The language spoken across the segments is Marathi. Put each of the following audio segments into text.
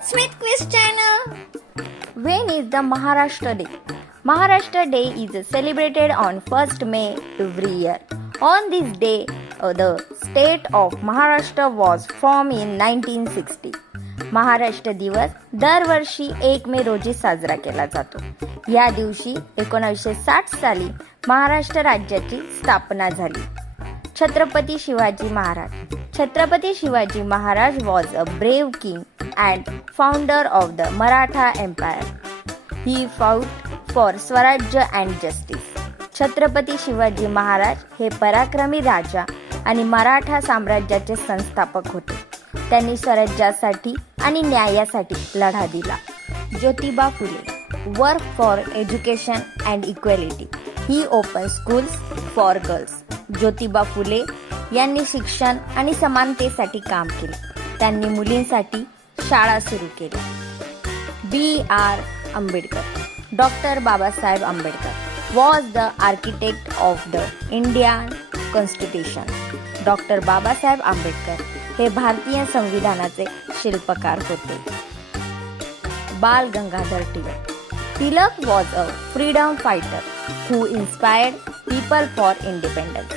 Smith Quiz Channel. When is the Maharashtra Day? Maharashtra Day is celebrated on 1st May every year. On this day, the state of Maharashtra was formed in 1960. Maharashtra दिवस दरवर्षी 1 मे रोजी साजरा केला जातो. या दिवशी 1960 साली महाराष्ट्र राज्याची स्थापना झाली. Chhatrapati Shivaji Maharaj. Chhatrapati Shivaji Maharaj was a brave king and founder of the Maratha Empire. He fought for स्वराज्य and justice. छत्रपती शिवाजी महाराज हे पराक्रमी राजा आणि मराठा साम्राज्याचे संस्थापक होते. त्यांनी स्वराज्यासाठी आणि न्यायासाठी लढा दिला. Jyotiba Phule. Work for education and equality. He open schools for girls. Jyotiba Phule यांनी शिक्षण आणि समानतेसाठी काम केले. त्यांनी मुलींसाठी शाळा सुरू केली. B.R. Ambedkar. Doctor Babasaheb Ambedkar was the architect of the Indian constitution. Doctor Babasaheb Ambedkar हे भारतीय संविधानाचे शिल्पकार होते. Bal Gangadhar Tilak. Tilak was a freedom fighter who inspired people for independence.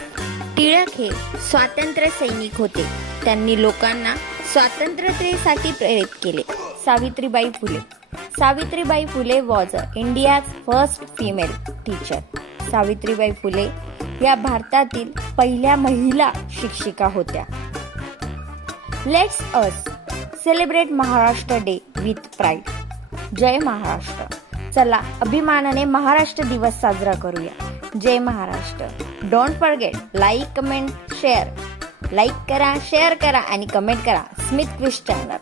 Tilak हे स्वातंत्र्य सैनिक होते. त्यांनी लोकांना स्वातंत्र्यतेसाठी प्रेरित केले. Savitribai Phule. Savitribai Phule was India's first female teacher. Savitribai Phule या भारतातील पहिल्या महिला शिक्षिका होत्या. Let's us celebrate Maharashtra day with pride. जय महाराष्ट्र. चला अभिमानाने महाराष्ट्र दिवस साजरा करूया. जय Maharashtra. Don't forget like, comment, share. Like करा, शेअर करा आणि कमेंट करा. Smith quiz channel.